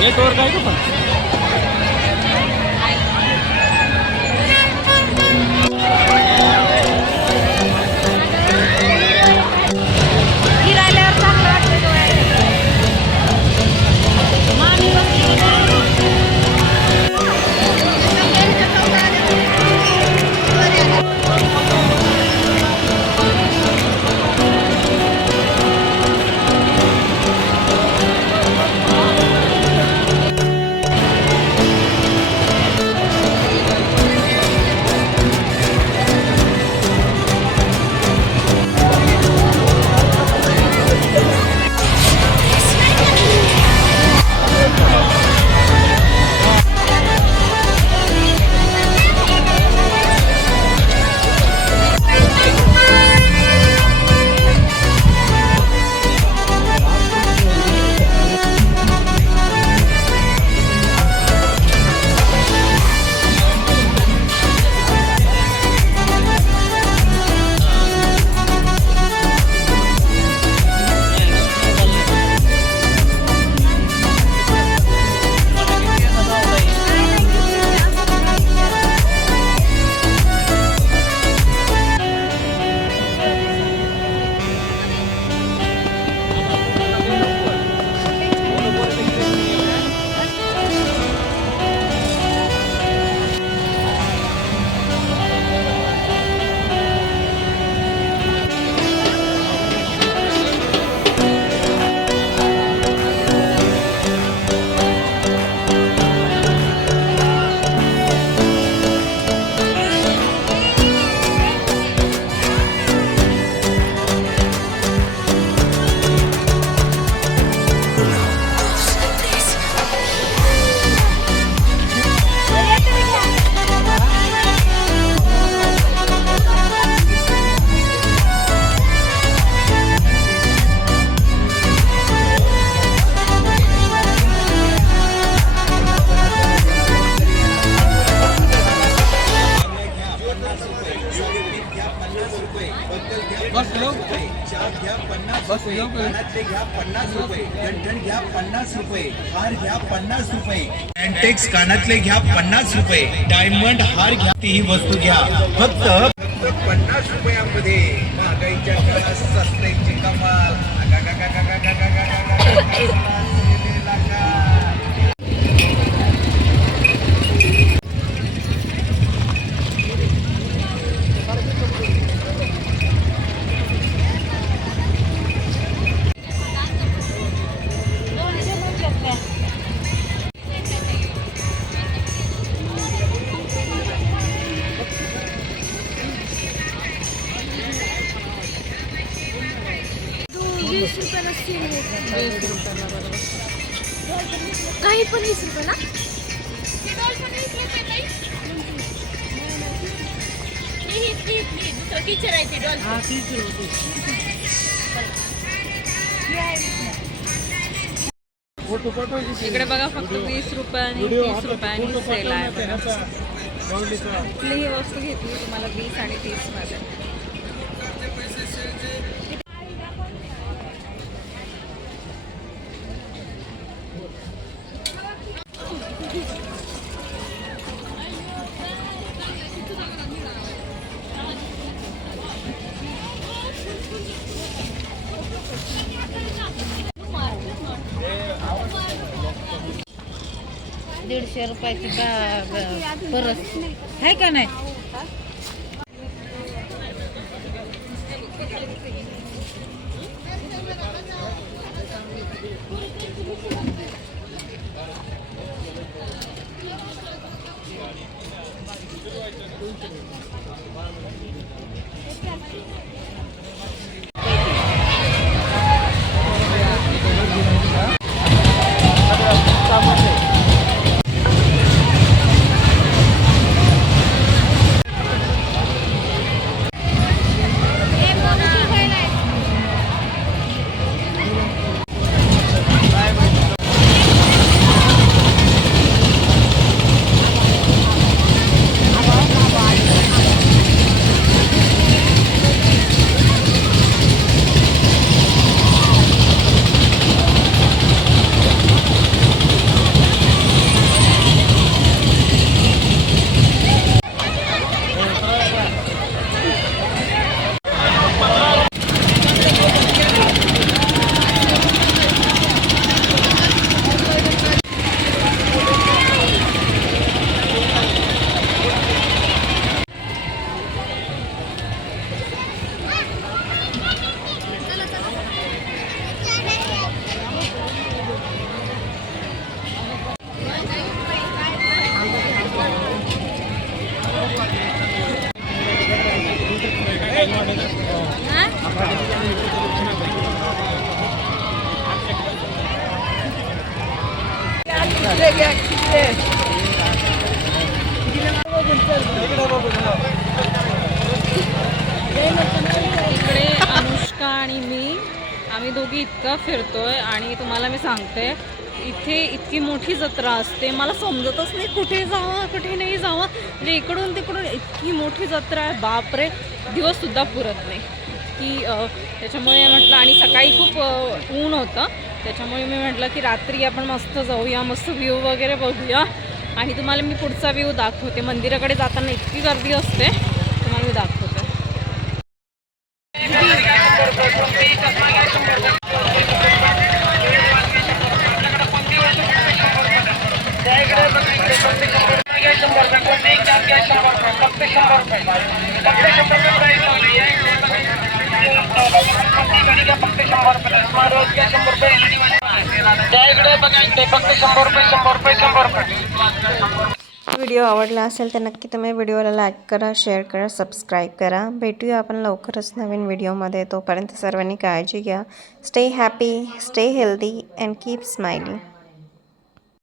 Network आहे का पण? कानातले घ्या 50 रुपये, गंठण घ्या 50 रुपये, हार घ्या 50 रुपये, अँटेक्स कानातले घ्या 50 रुपये, डायमंड हार घ्या, ती वस्तू घ्या फक्त 50 रुपयामध्ये. महागाईच्या काळात सस्त्याची कमाल. काही पण 20 रुपये ना. इकडे बघा फक्त 20 रुपये आणि 30 रुपयांनी सेल आहे. कुठलीही वस्तू घेतली तुम्हाला 20 आणि 30 मध्ये. ₹150 परस आहे का नाही. आम्ही दोघी इतका फिरतोय आणि तुम्हाला मी सांगते इथे इतकी मोठी जत्रा असते, मला समजतच नाही कुठे जावं कुठे नाही जावं. म्हणजे इकडून तिकडून इतकी मोठी जत्रा आहे, बापरे, दिवससुद्धा पुरत नाही की त्याच्यामुळे म्हटलं. आणि सकाळी खूप ऊन होतं, त्याच्यामुळे मी म्हटलं की रात्री आपण मस्त जाऊया, मस्त व्ह्यू वगैरे बघूया. आणि तुम्हाला मी पुढचा व्ह्यू दाखवते. मंदिराकडे जाताना इतकी गर्दी असते, तुम्हाला मी दाखवते. व्हिडिओ आवडला असेल तर नक्की तुम्ही व्हिडिओला लाईक करा, शेअर करा, सबस्क्राईब करा. भेटूया आपण लवकरच नवीन व्हिडिओमध्ये. तोपर्यंत सर्वांनी काळजी घ्या. Stay happy, stay healthy and keep smiling.